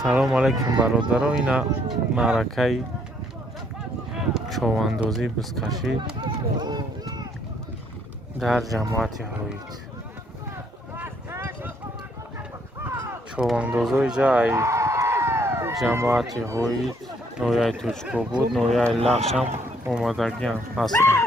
салом алайкум бародаро. Ина маъракаи човандозӣ бизкашӣ дар ҷамоати ҳоид. човандозои ҷай ҷамоати ҳоид ноҳияи Точкобод, ноҳияи Лахшам омадагиам ҳастанд.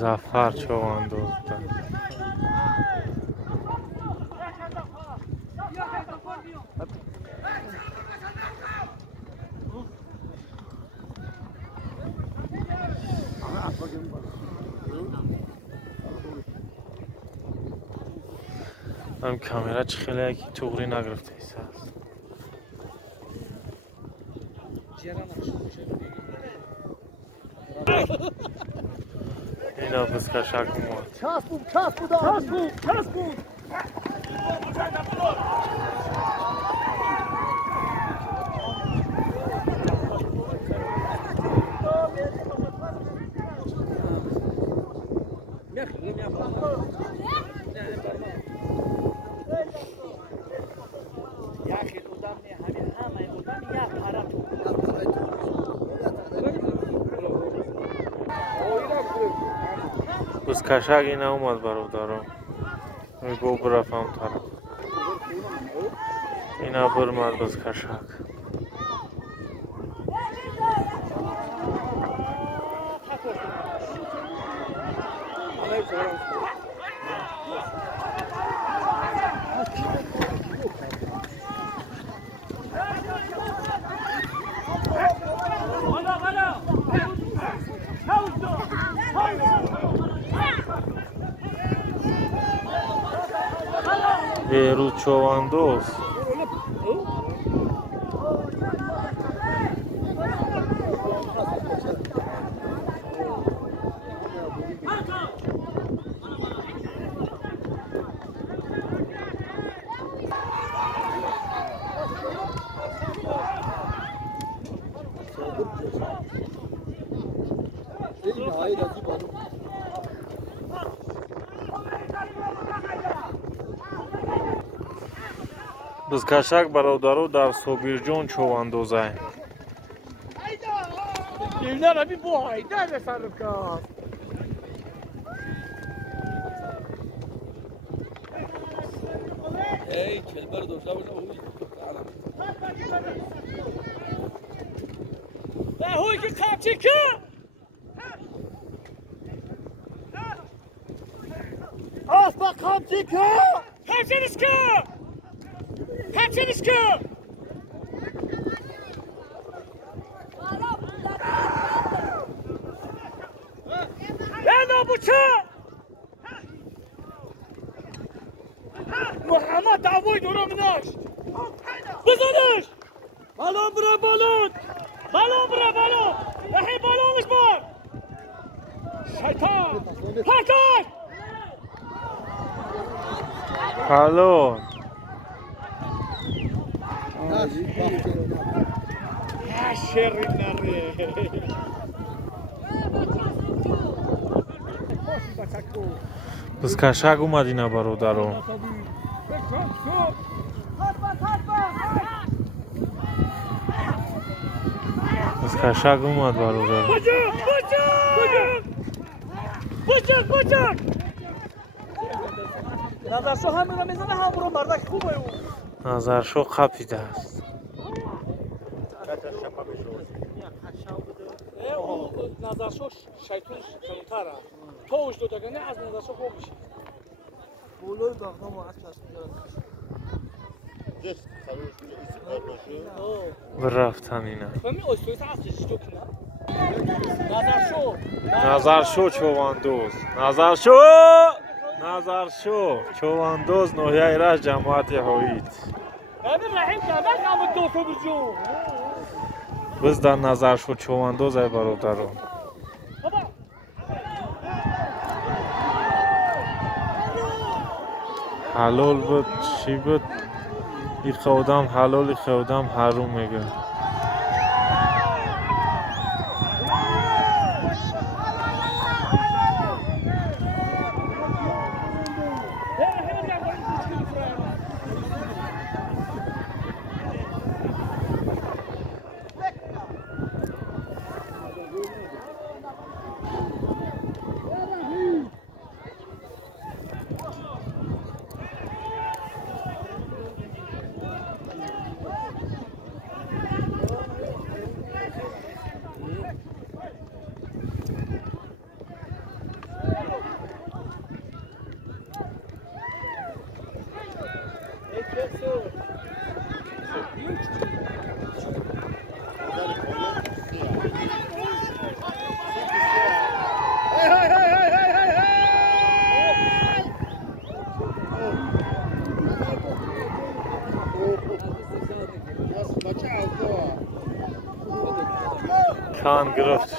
Зафар човандозда. ам камера чӣ хеле яки туғрӣ нагирифтааст. Ина бизкашак омад. Бизкашак ина омад бародарон. Мегӯ бирафам тараф. Ина бирмад бизкашак. Берӯз човандоз бизкашак бародаро дар Собирҷон човандозаем. محمد عوی دورم ناش بزنش بالون بره بالون رحی بالونش بار شیطان پرتاش Halon. شری نره Бизкашак омад ина бародарон. Бизкашак омад бародарон. بچک نظرشو همین میزنه هم برو مردک خوبه او назаршо қапидааст. نظرشو شیطون کمتر است تو اوش دادگانه از نظرشو خوب میشه بولوی داغنام و عکس бирафтан ина. فهمی اوستویت هستش جو کنه назаршо човандоз. назаршо човандоз ноҳияи раш ҷамоати ҳоид. همین رحیم کمک نمود دو سو برجو biz дар назаршо човандоз ай бародарон. ҳалол буд чӣ буд иқа одам ҳалол иқа одам ҳаром мегӯяд. کان گرفت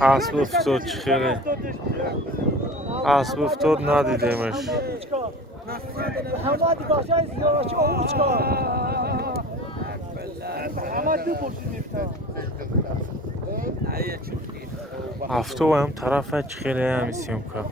اسب افتاد چخیره اسب افتاد ندیدیمش هفتو هم طرف چخیره همیسیم که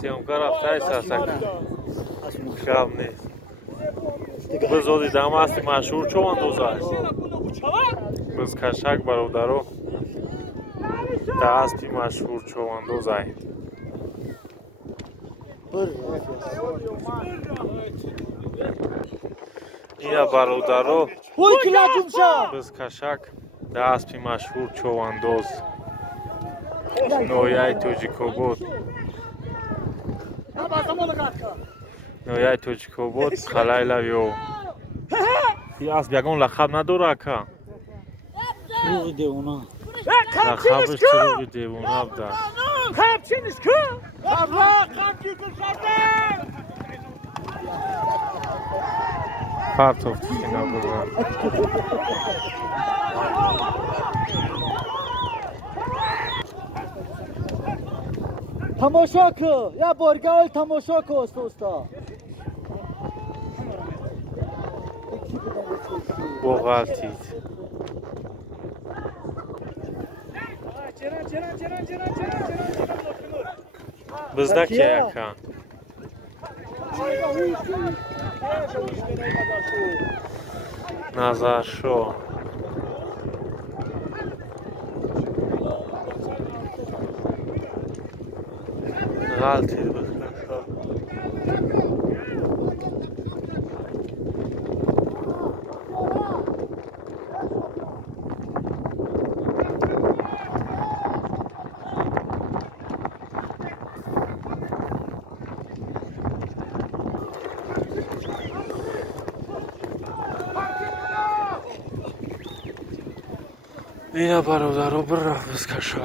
سیامکا رفته ایست شب نیست بزودی دم هستی مشهور چون اندوزه بز کشک برادرو دستی مشهور چون اندوزه اینا برادرو بز کشک دستی مشهور چون اندوز نویای توجیکو بود نویای توجیکو بود خلایلا یو ی اسب یگان لقب نداره اکا چروغ دیونا لقبش چروغ دیوونه بوده پرتافت اینا بزن تماشا کو یا بارگاه تماشا کو استا بغلتید بزدک یکا نظر شو غلطید اینا برادرو بررفت بز کشک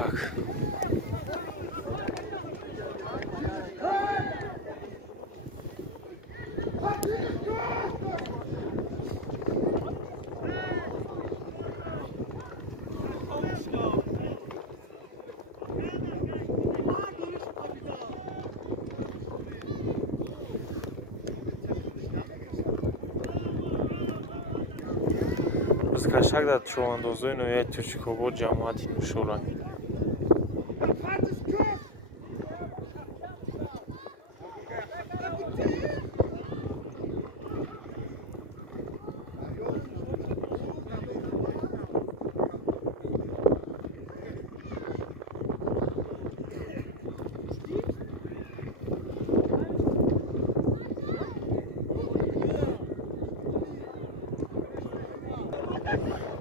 بز کشک در چواندازوی نویای توجیکو بود جماعتی نشورن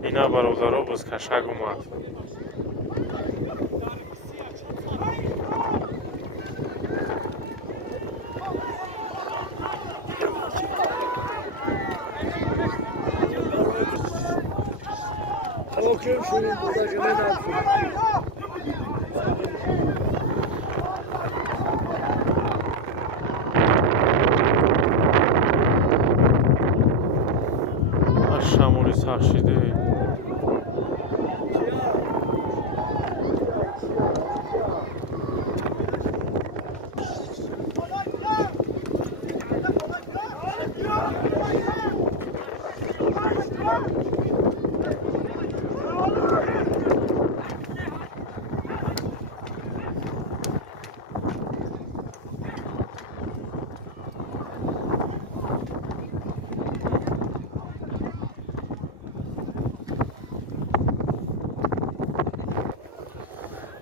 اینا برادرها باز کشک اومد. حاکم شدیم بودجه نداریم. شمولی سخشیده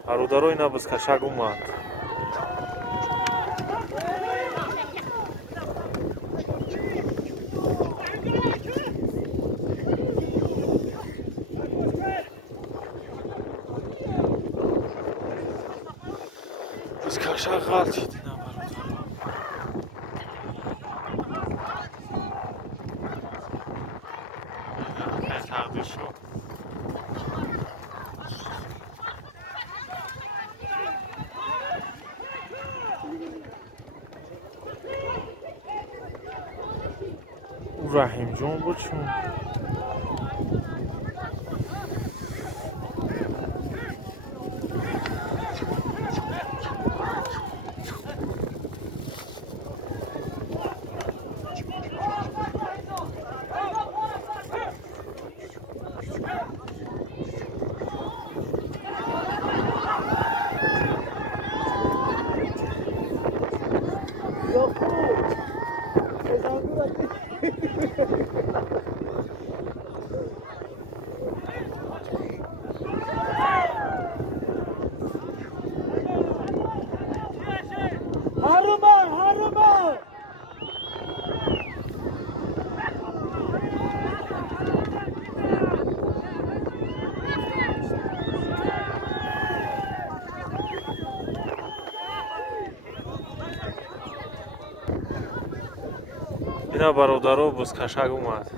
برادرها اینا باز کشک اومد. باز کشک غلط شد اینا برادرها. خیلی تقدیر شد. رحیم جون بود چون اینا برادرها باز کشک اومد.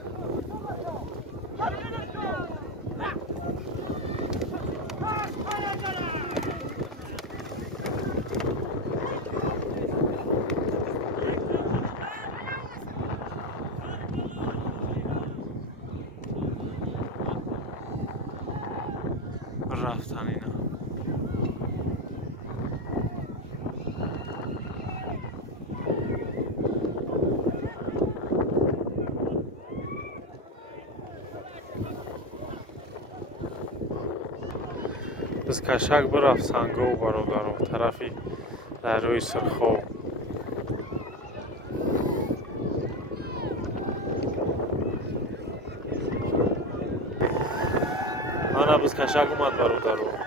رفتن اینا. باز کشک برفت سنگو برادرها طرفی دریای سرخو. آنا باز کشک اومد برادرها.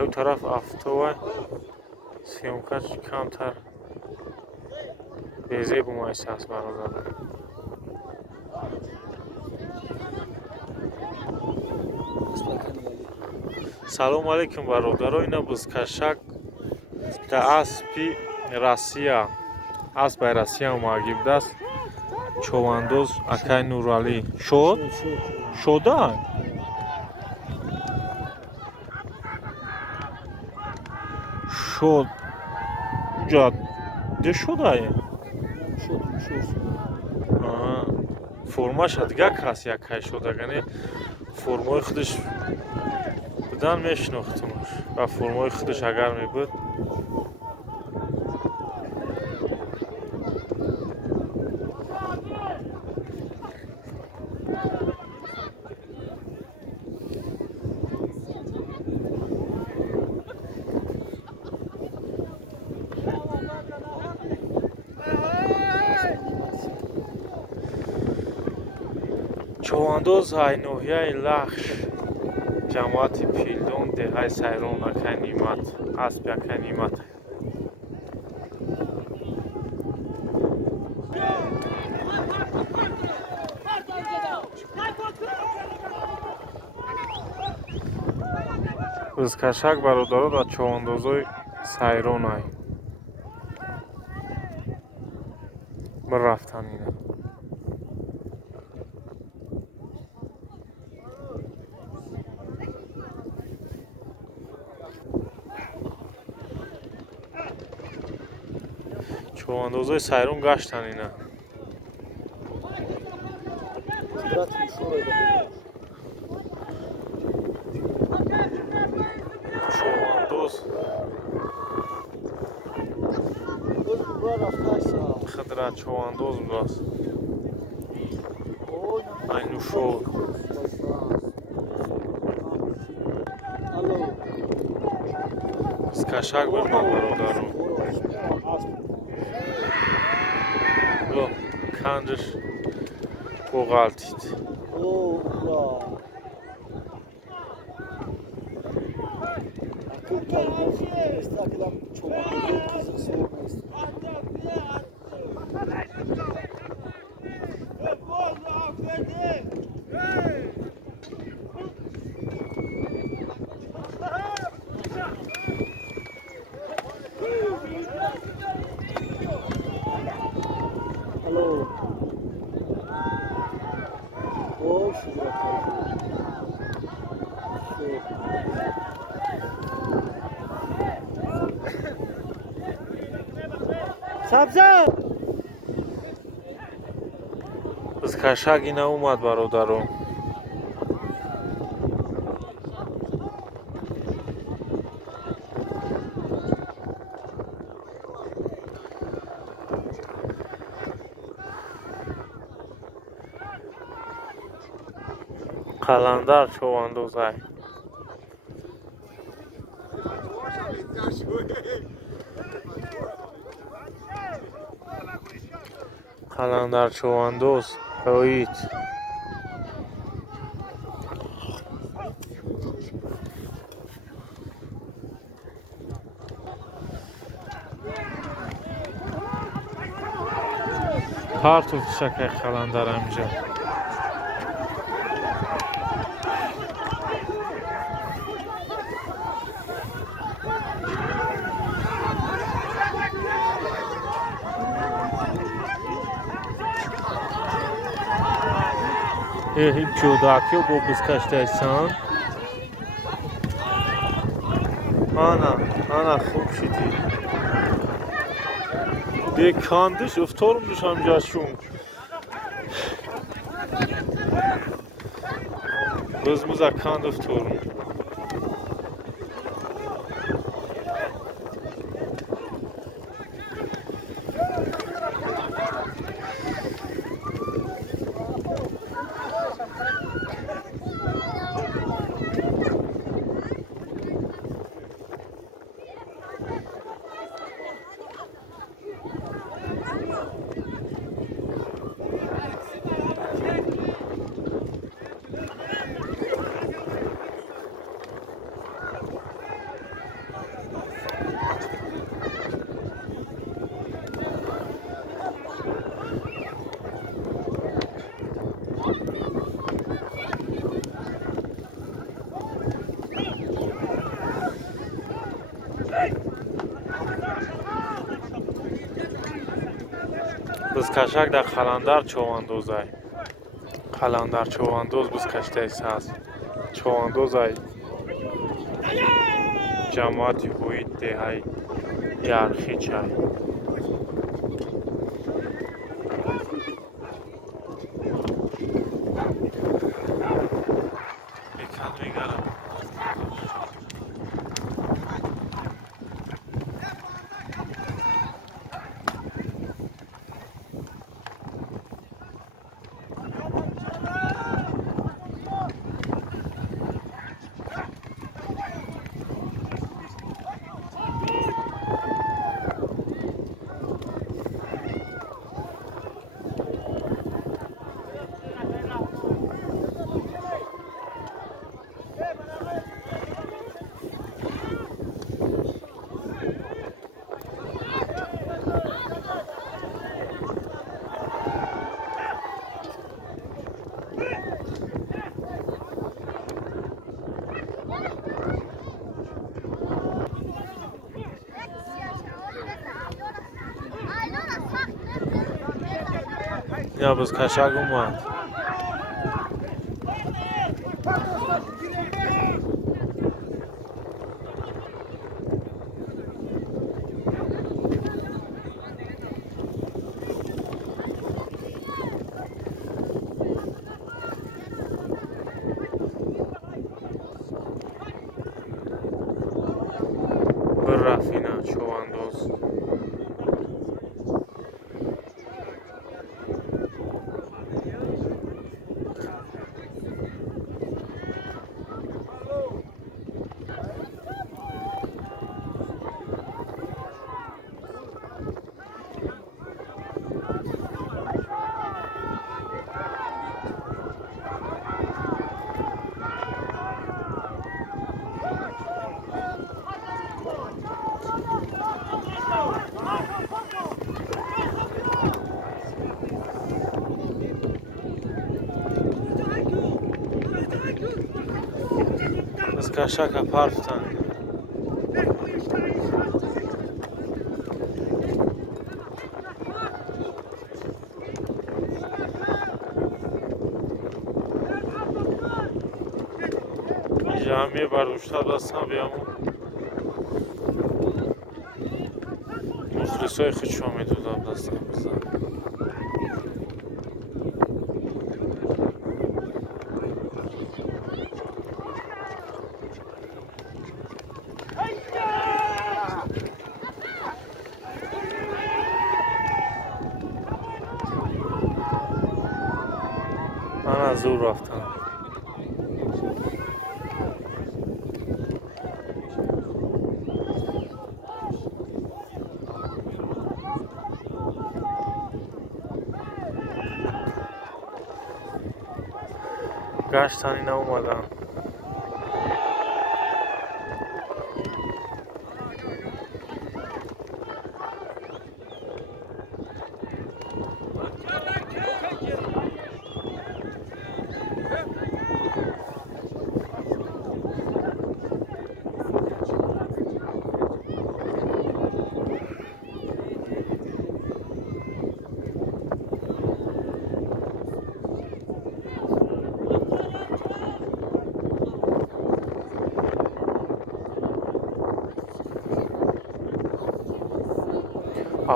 او طرف افتوه سیمکش کمتر بیزه بومایست هست برادر. سلام علیکم برادرها. اینا باز کشک در اسبی راسیا اسب راسیا اومد است. چواندوز اکای نورالی شدن شد جاده شده فرماش دیگه کس یک کای شده گنه فرمای خودش بدن میشناختمش و فرمای خودش اگر می بود човандоз ҳай ноҳияи лахш ҷамоати пилдон деҳаи сайрон якай нимат асп якай нимат бизкашак бародаро дар човандозои сайронай бирафтан ина човандозои сайрон гаштан ина човандоз хидрат човандоз будааст айнушор бизкашак биман бародаро Yo, kandır boğaltıydı. Sabza! Bizkashak ina umad barodaro. Qalandar chovandozay. Qalandar chovandoz Oid. Partul shakay qalandar amja. Hep çodakyo bu bizkaştaysan. Ana خوب شدی. Bir kandış uftormuş amcaşım. Kızımıza kand uftorum. Bizkashak da qalandar chovandozay. Qalandar chovandoz bizkashtaysan. Chovandozay. Jamoati Oid dehay yarxichay. یا باز کشک اومد. بر رفینا چواندوز از کشک اپرفتن جمعی برداشته دستم بیامون مخلص های خودشو میدودم دستم بزن من از او رفتم گشتنی نومدم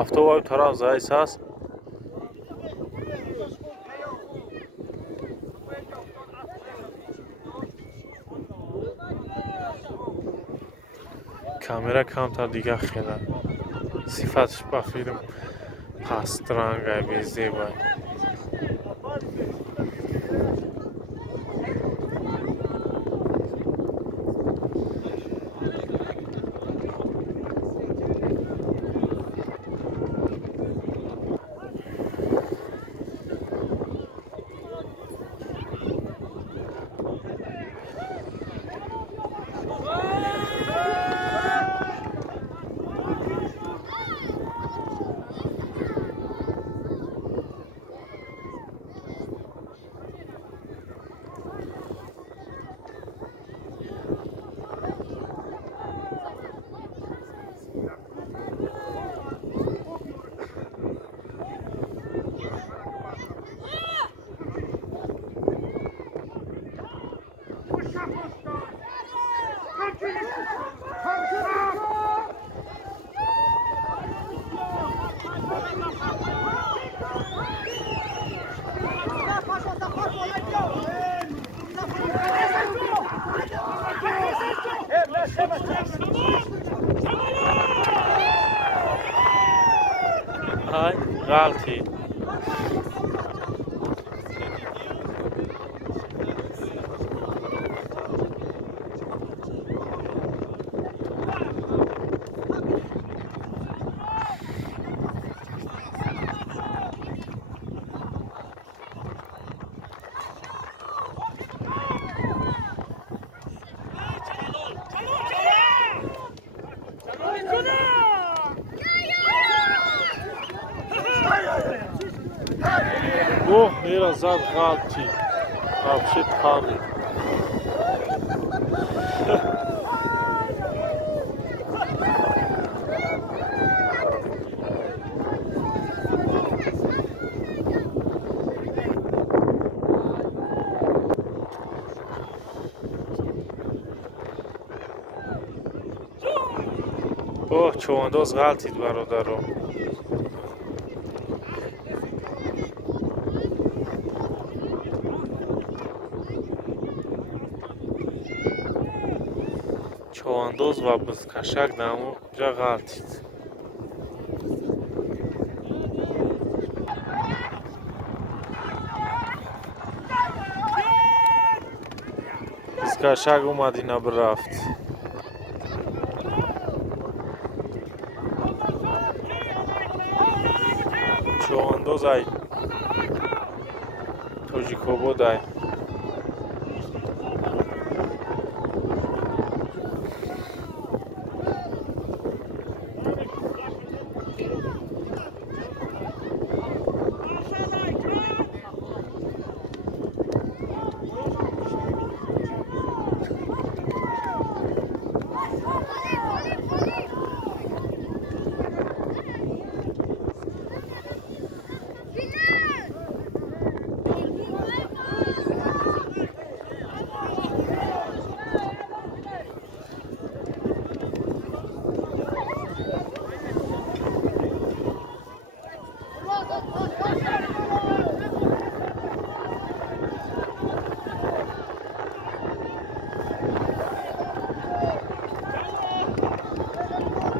автовой тарaf зайс аст камера камтар дигар хела сифатш ба филм пастранга безебай های غلطی اوه میرا زد غلطی افشید خالی اوه چوانداز غلطید برادرم. چوانداز و بزکشک در اونجا غلطید. بزکشک اومد اینا برفت. چوانداز ای توجیکوبو دای.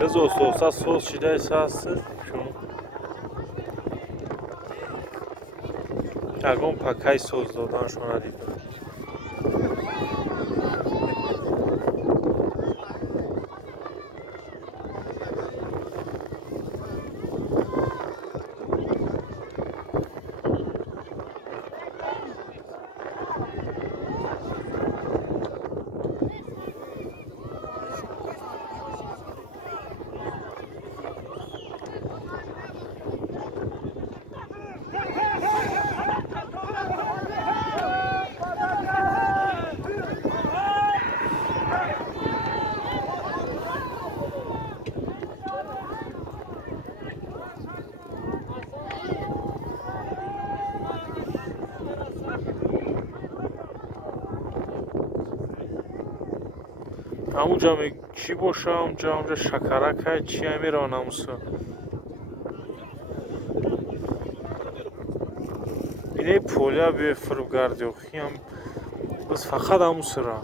Biz olsa sos şide esası şunu. Agam pakay sos dadan şuna دیدم. اونجا چی باشه اونجا شکرک چی امیران اموسا اینه پولیا به فروگردیوخی هم بس فقط اموسا را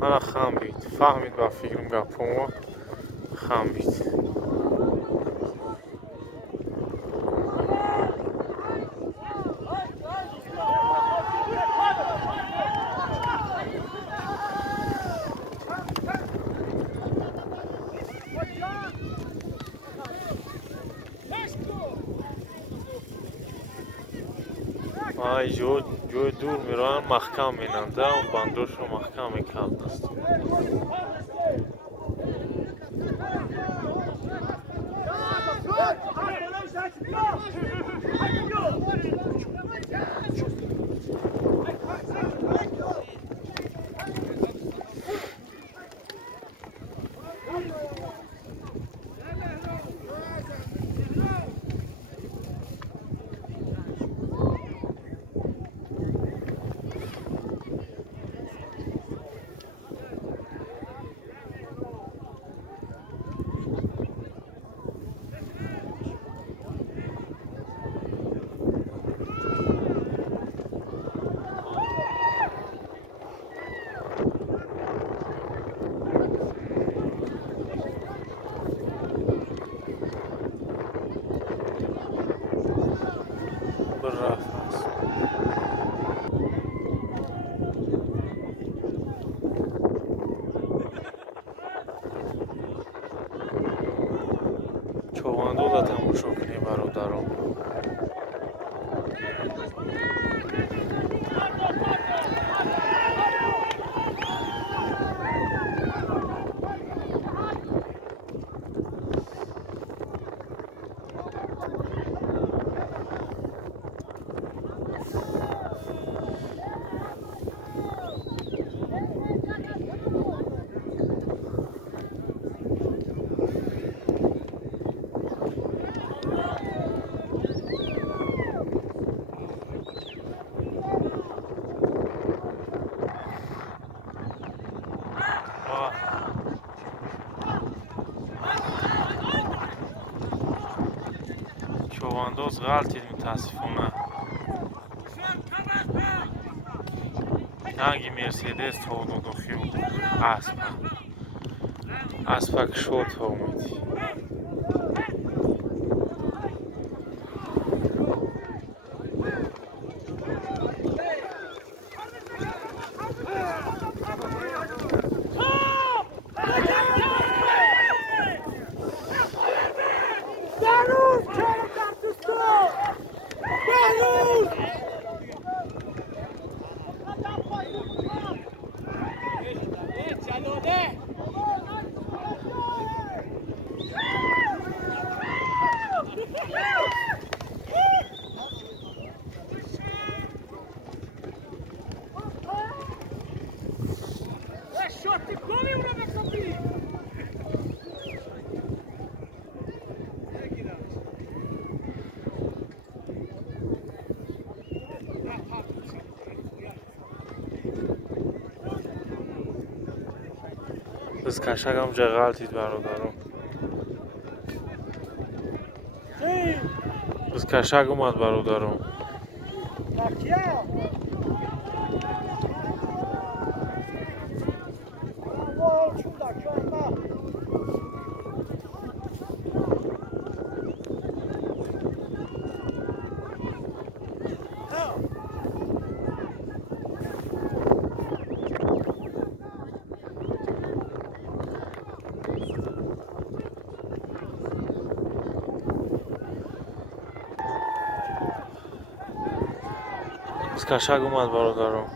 من خام بید فهمید با فکرم گپوما خام بید آی جو دور میرن محکم میننده اون بندوش رو محکم میکرد است چواندو دادم شکری برادرم شوانداز غلطید متاسفانه. نهنگ مرسیدس تا داداخی و اسپک شد ها اومدی. Biz kaşagam غلطید برادرم. Biz kaşag اومد برادرم. Biz kaşag اومد برادرم.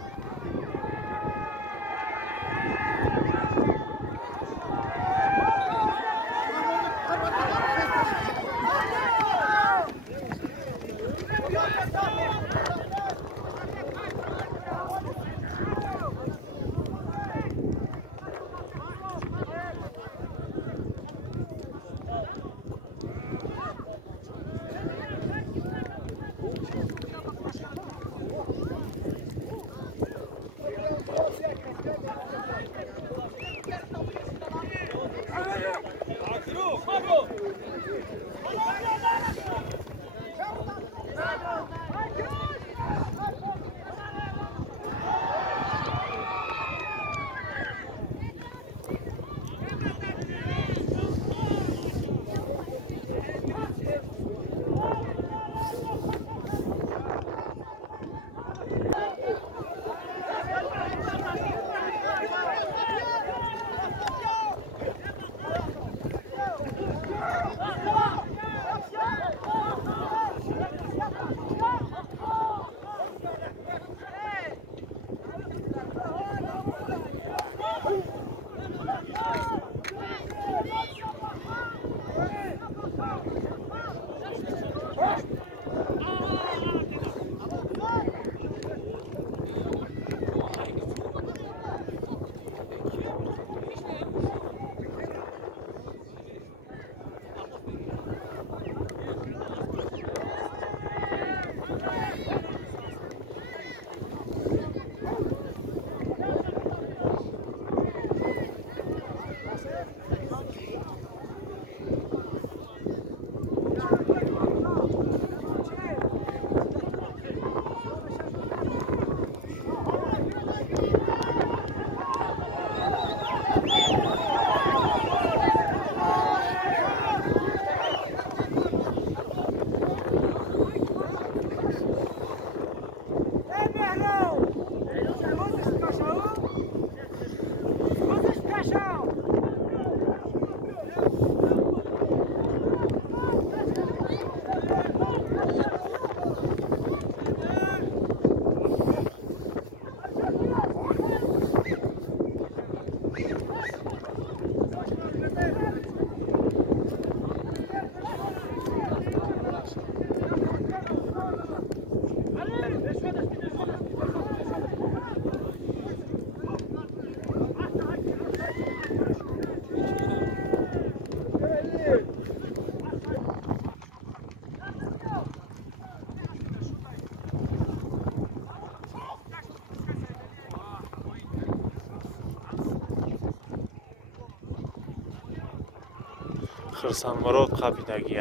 Xirsan Murod qapidagi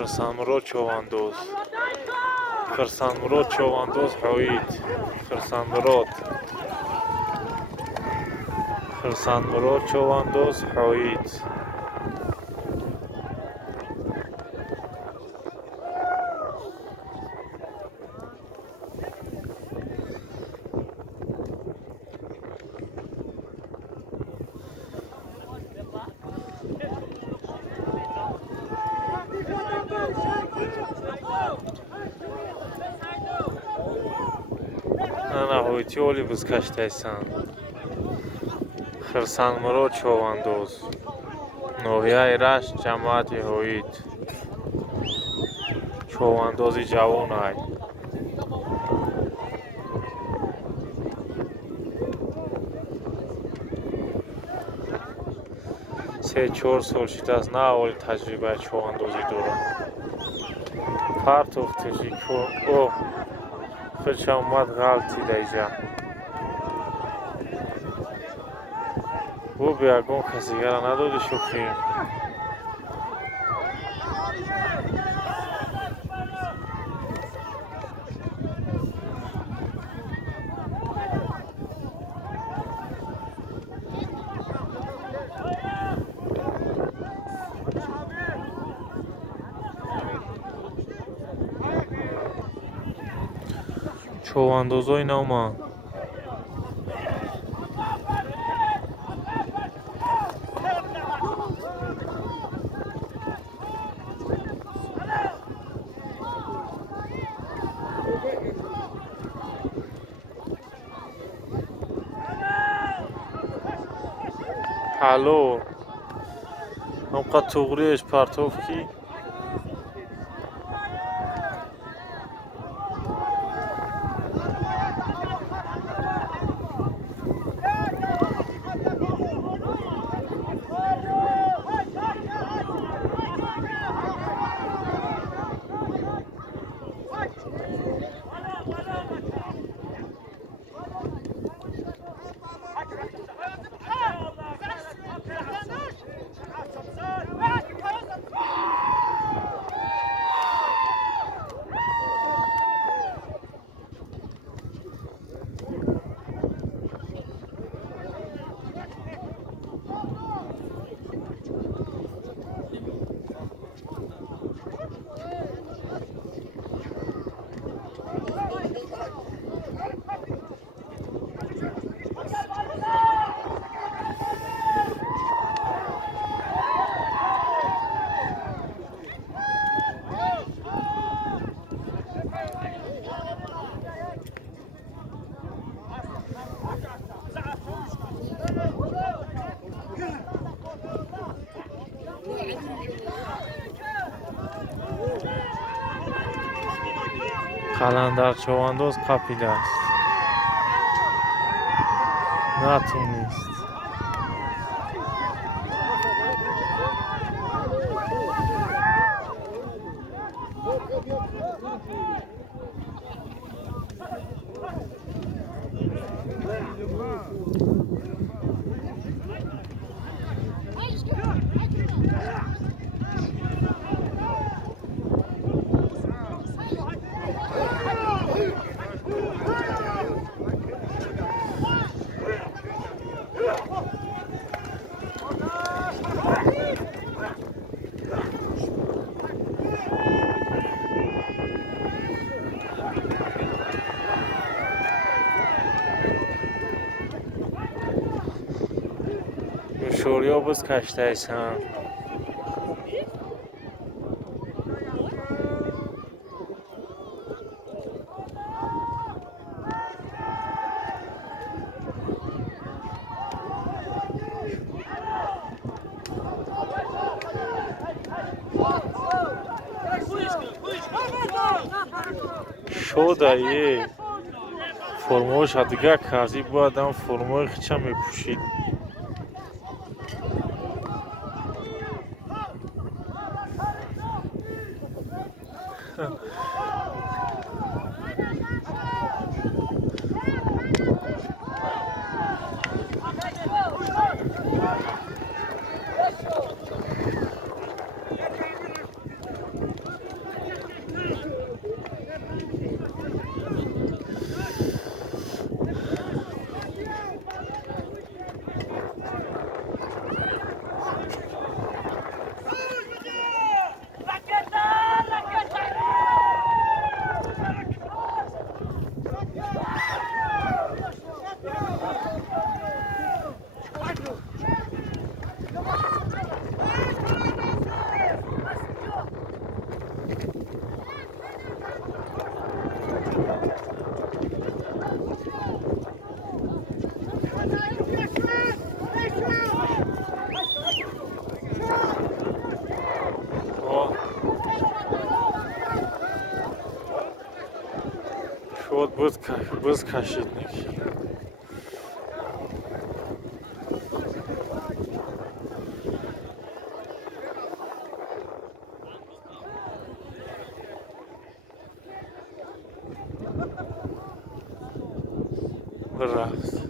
Хирсанмурод Човандоз. Хирсанмурод Човандоз ҳоид. Хирсанмурод. Хирсанмурод Човандоз ҳоид. Ана ҳоити оли бизкаштайсан. Хирсанмурод Човандоз. Ноҳияи Рашт ҷамоати ҳоид. Човандози ҷавонай. Се-чор сол шудааст, на оли таҷрибаи човандозӣ дорам. Партов тижико. О, худшам омад ғалти даиҷа. Бо ягон касигара надоди шӯхӣ. Човандозои навман. Алло. Ҳамқа туғриеш партов ки? қаландар човандоз қапидааст. Натунист. Шӯрё биз каштайсан. Шодаи формоша дига казӣ боядам формои хича мепӯшид. Biz kaşıdık. Rahat.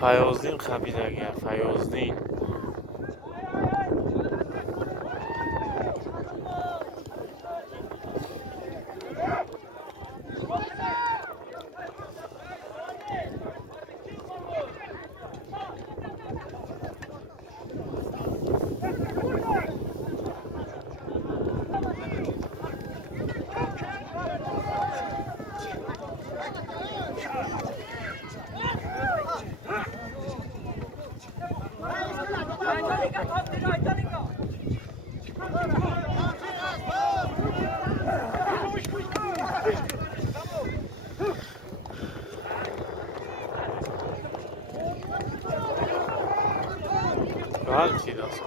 Fayozdin Xabidaga, Fayozdin. Galti das.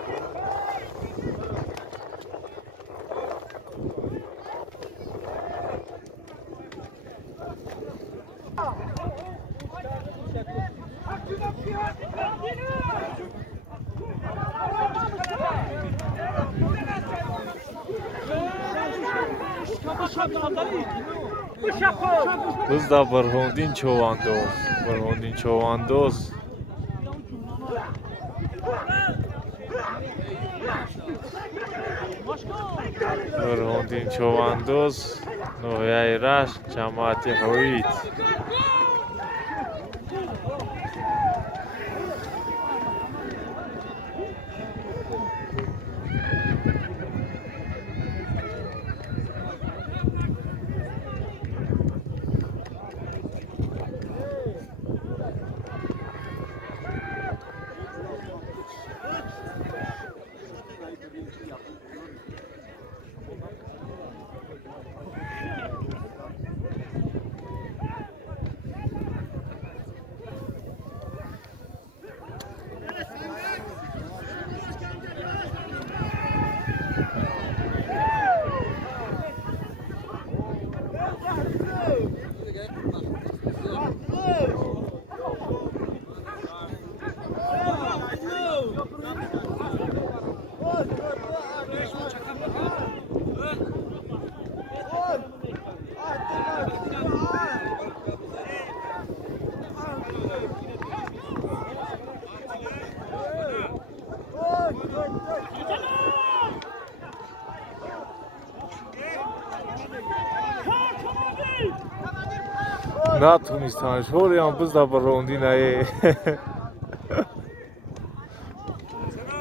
Biz da Barhondin Çovandoz. Barhondin Çovandoz. Noyay Raş, Cemaati Hoyit. Natunistanı şoryan biz da Barhondina'yı.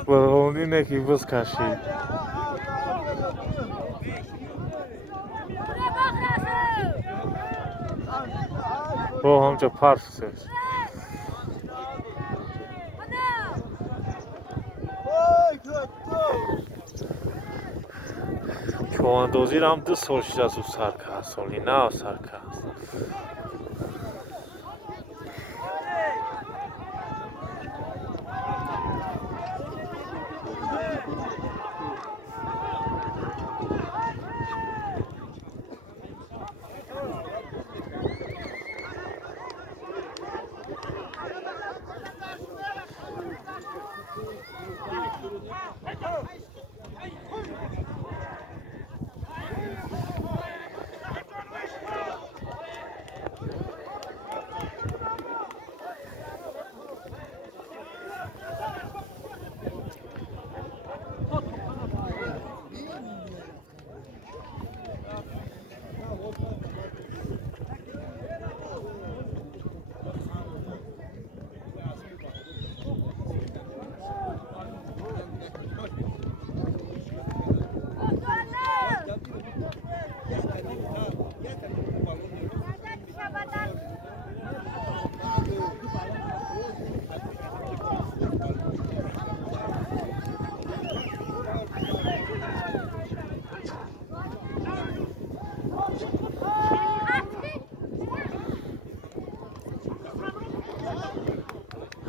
Barhondina ki biz kaşı. Bu hamca parçası. Çovandozی هم دو سالش از او سرکه سالی نه سرکه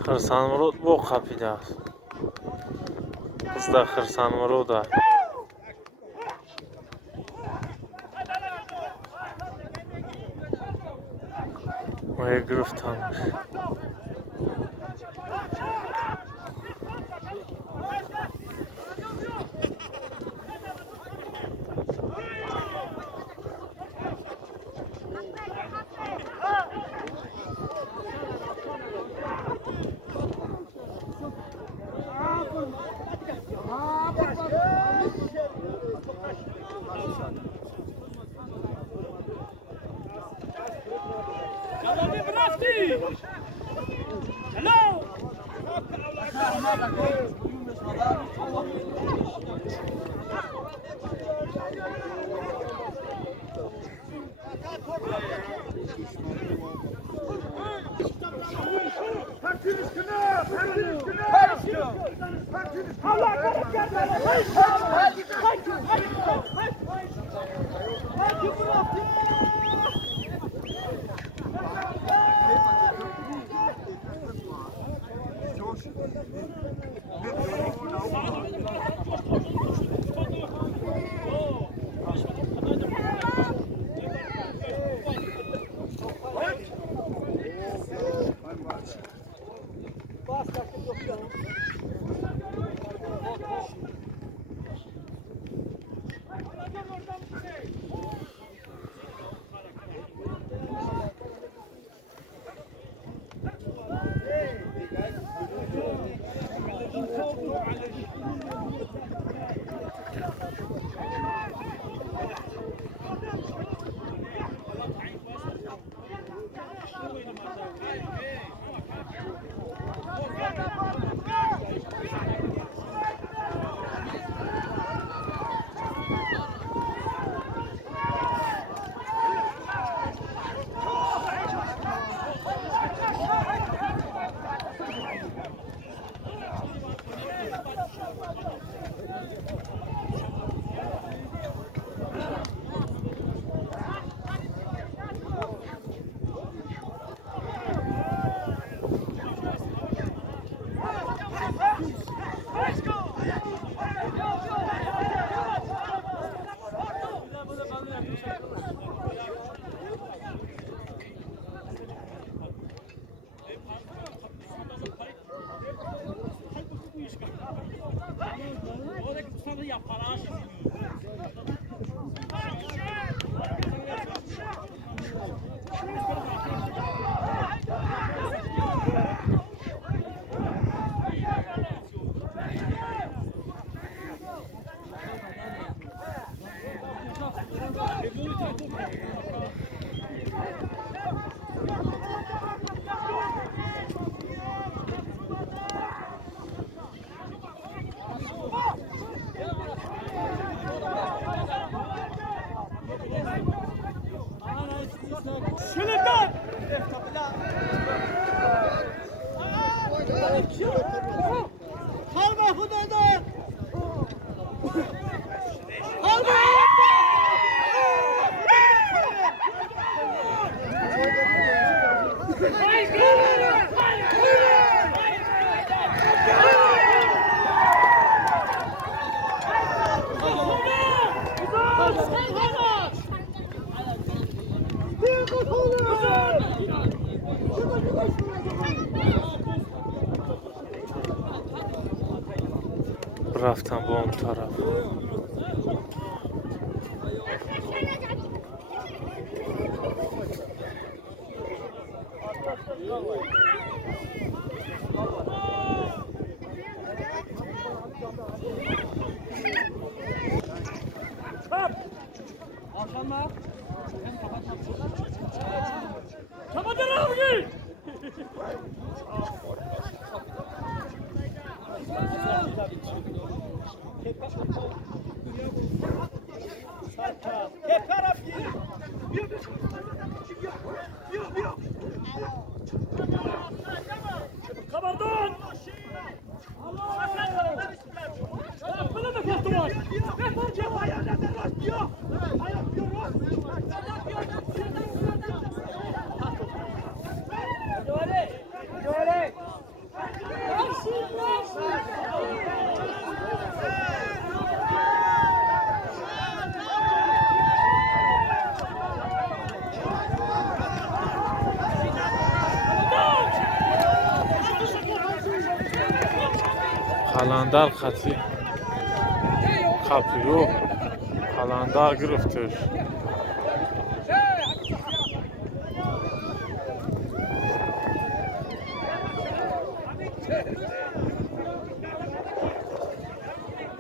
Xırsanmırod bu kapıda. Kız da xırsanmırod da. Moje gruftanmış. Bu raftan bu on taraf. قلندر خطی کپیو قلندر گرفتش.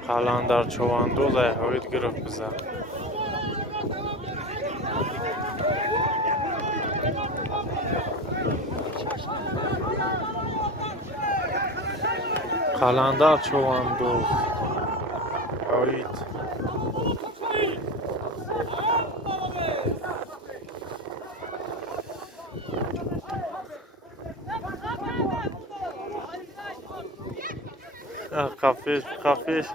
قلندر چواندوز هوید گرفت بزن. قلندر چواندوز هوید کافیش کافیش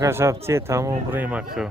کشافچی تمام ریمکو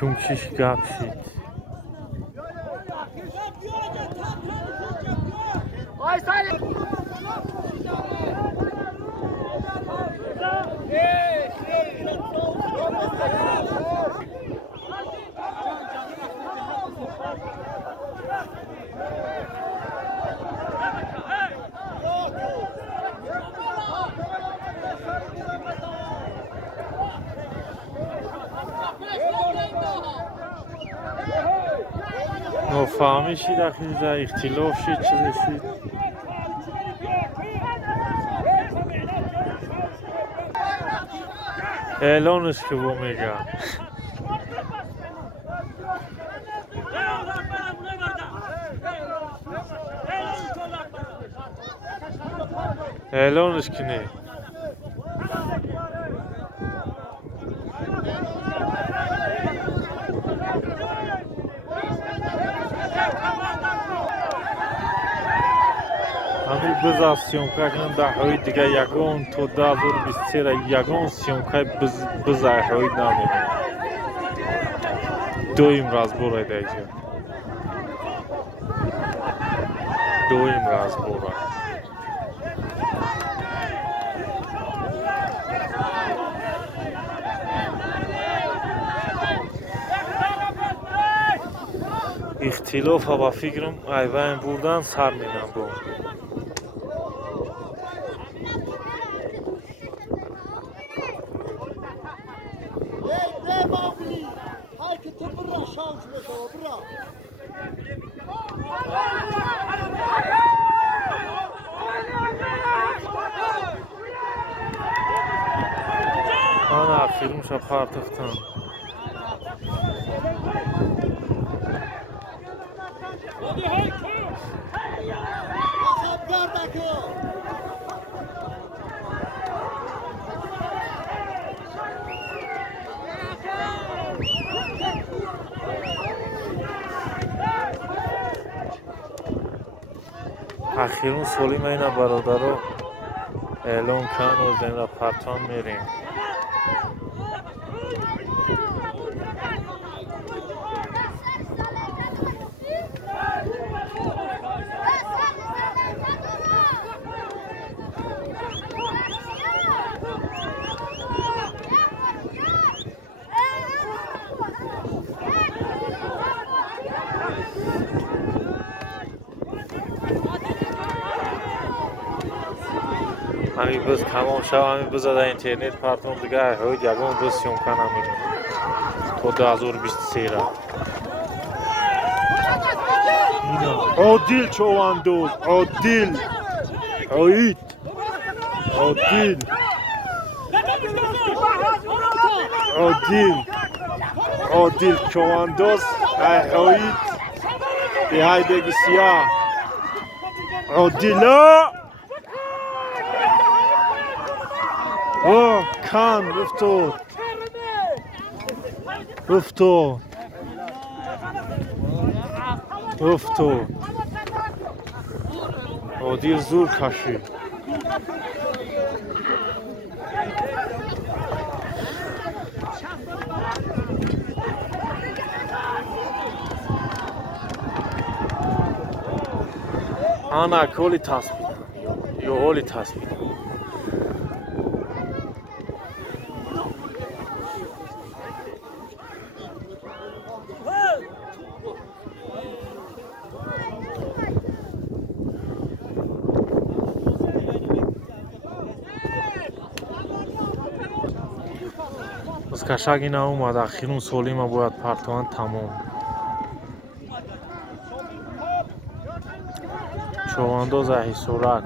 چون چیش گپ شید نفهمی شید اخیزه اختلاف شید چیزی شید اعلانش که با میگم اعلانش که نه بزا سیونکه کنم ده های دیگه یگان تو 2023 یگان سیونکه بزا های نمید دویم راز برای دیگه دویم راز برای اختلاف ها با فکرم ایوان بردن سر مینم با ахирмуша партахтан. ахирун солима ина бародаро эълон кан ӯзенро партон мерем. ҳами биз тамом шав ҳами бизада интернет партон дига ҳоид ягон биз сёмка намерем то 2023-ра. одил човандоз, одил ҳоид, одил, одил, одил човандоз, ай ҳоид диҳай бегисия, одила о кан уфтод, уфтод, уфтод. одил зур кашид. ана коли таспид ё ҳоли таспид. аз кашаги наомад ахирун солима бояд партован тамом. човандоз ҳисорак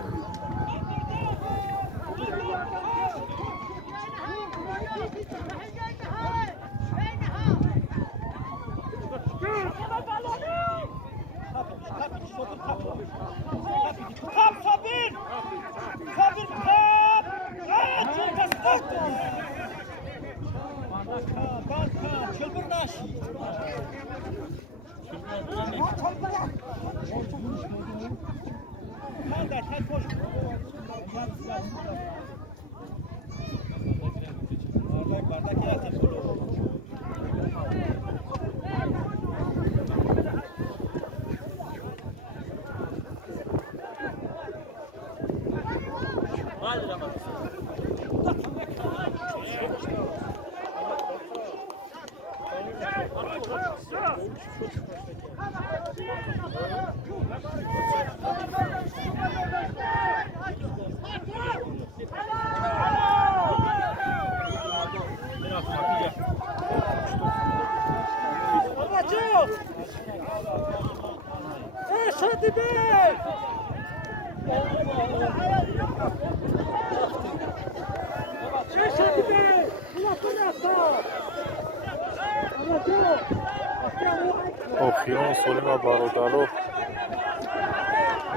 охирон солима бародаро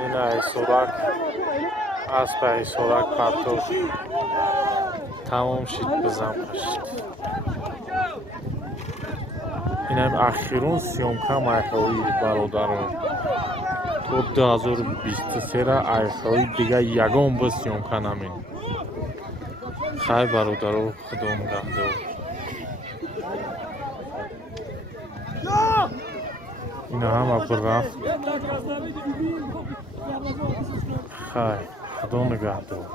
ина ҳисорак аспа ҳисорак партош тамом шид бизам кашид. инам ахирун сёмка майҳои бародаро то 2023-ра айҳои дига ягон биз сёмка наменем. хай бародаро худо нигаҳдор. ина ҳама бирафт. хай худо нигаҳдор.